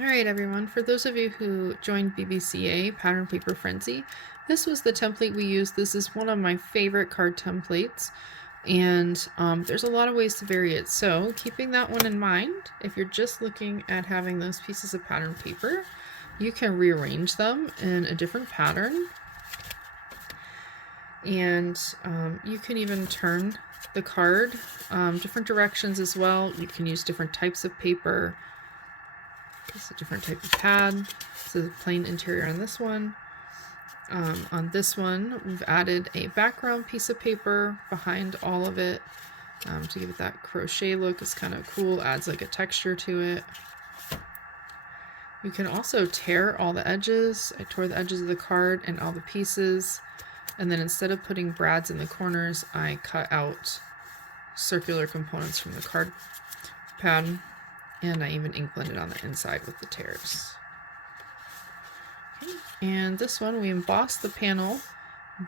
Alright everyone, for those of you who joined BBCA, Pattern Paper Frenzy, this was the template we used. This is one of my favorite card templates, and there's a lot of ways to vary it. So keeping that one in mind, if you're just looking at having those pieces of pattern paper, you can rearrange them in a different pattern, and you can even turn the card different directions as well. You can use different types of paper. It's a different type of pad. So the plain interior on this one. On this one, we've added a background piece of paper behind all of it to give it that crochet look. It's kind of cool, adds like a texture to it. You can also tear all the edges. I tore the edges of the card and all the pieces, and then instead of putting brads in the corners, I cut out circular components from the card pad. And I even ink blended on the inside with the tears. Okay. And this one, we embossed the panel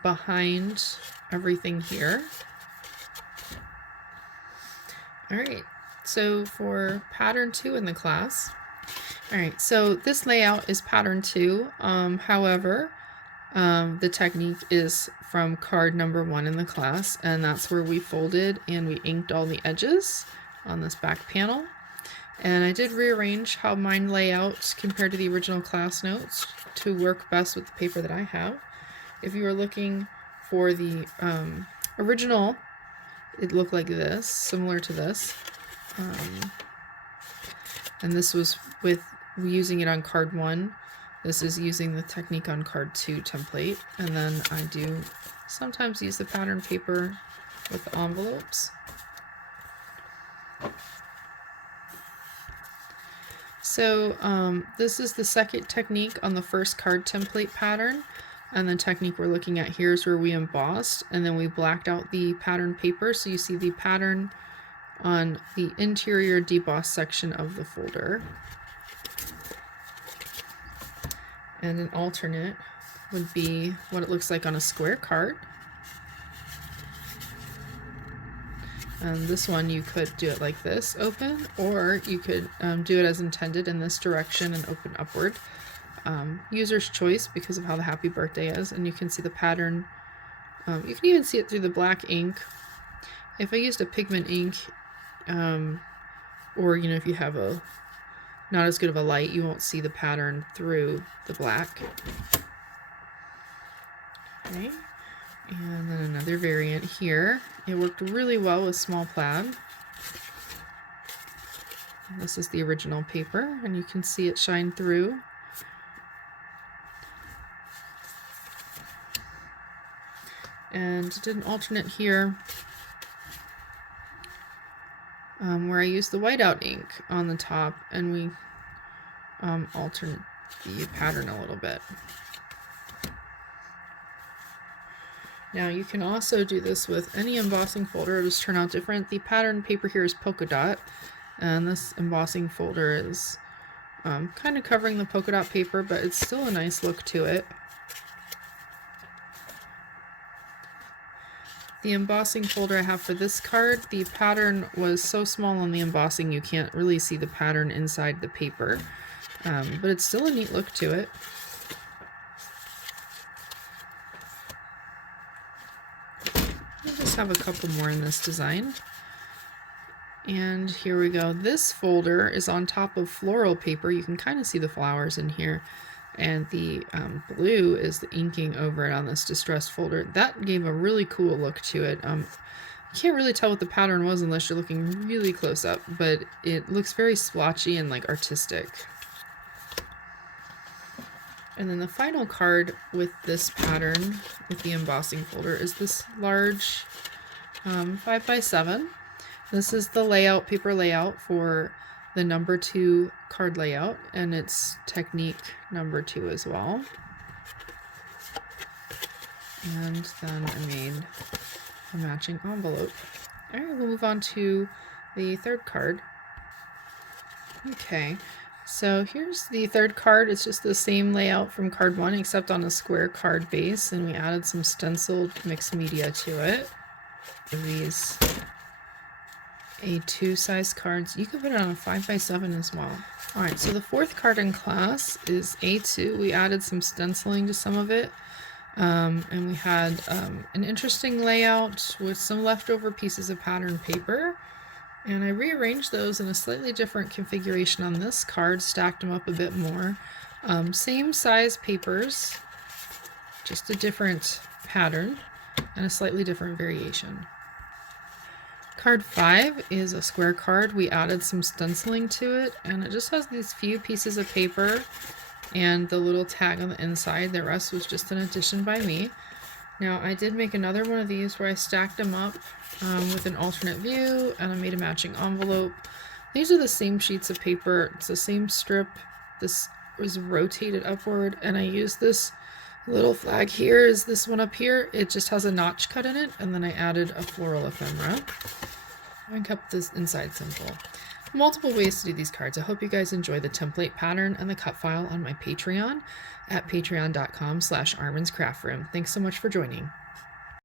behind everything here. All right, so for pattern 2 in the class. All right, so this layout is pattern 2. However, the technique is from card number 1 in the class, and that's where we folded and we inked all the edges on this back panel. And I did rearrange how mine lay out compared to the original class notes to work best with the paper that I have. If you were looking for the original, it looked like this, similar to this. And this was with using it on card 1. This is using the technique on card 2 template. And then I do sometimes use the pattern paper with the envelopes. So this is the second technique on the first card template pattern, and the technique we're looking at here is where we embossed and then we blacked out the pattern paper, so you see the pattern on the interior debossed section of the folder. And an alternate would be what it looks like on a square card. And this one you could do it like this, open, or you could do it as intended in this direction and open upward. User's choice because of how the happy birthday is, and you can see the pattern. You can even see it through the black ink. If I used a pigment ink, or if you have a not as good of a light, you won't see the pattern through the black. Okay. And then another variant here. It worked really well with small plaid. And this is the original paper, and you can see it shine through. And did an alternate here where I used the whiteout ink on the top, and we alternate the pattern a little bit. Now you can also do this with any embossing folder. It'll just turn out different. The pattern paper here is polka dot, and this embossing folder is kind of covering the polka dot paper, but it's still a nice look to it. The embossing folder I have for this card, the pattern was so small on the embossing you can't really see the pattern inside the paper, but it's still a neat look to it. Have a couple more in this design, and here we go. This folder is on top of floral paper. You can kind of see the flowers in here, and the blue is the inking over it on this distressed folder. That gave a really cool look to it. You can't really tell what the pattern was unless you're looking really close up, but it looks very splotchy and like artistic. And then the final card with this pattern, with the embossing folder, is this large 5x7. This is the layout, paper layout for the number 2 card layout, and it's technique number 2 as well. And then I made a matching envelope. All right, we'll move on to the third card. Okay. So here's the third card. It's just the same layout from card 1 except on a square card base, and we added some stenciled mixed media to it. These A2 size cards. You can put it on a 5x7 as well. Alright, so the fourth card in class is A2. We added some stenciling to some of it. And we had an interesting layout with some leftover pieces of pattern paper. And I rearranged those in a slightly different configuration on this card, stacked them up a bit more. Same size papers, just a different pattern and a slightly different variation. Card 5 is a square card. We added some stenciling to it, and it just has these few pieces of paper and the little tag on the inside. The rest was just an addition by me. Now I did make another one of these where I stacked them up with an alternate view, and I made a matching envelope. These are the same sheets of paper. It's the same strip. This was rotated upward, and I used this little flag here is this one up here. It just has a notch cut in it, and then I added a floral ephemera. I kept this inside simple. Multiple ways to do these cards. I hope you guys enjoy the template pattern and the cut file on my Patreon at patreon.com/ArmensCraftRoom. Thanks so much for joining.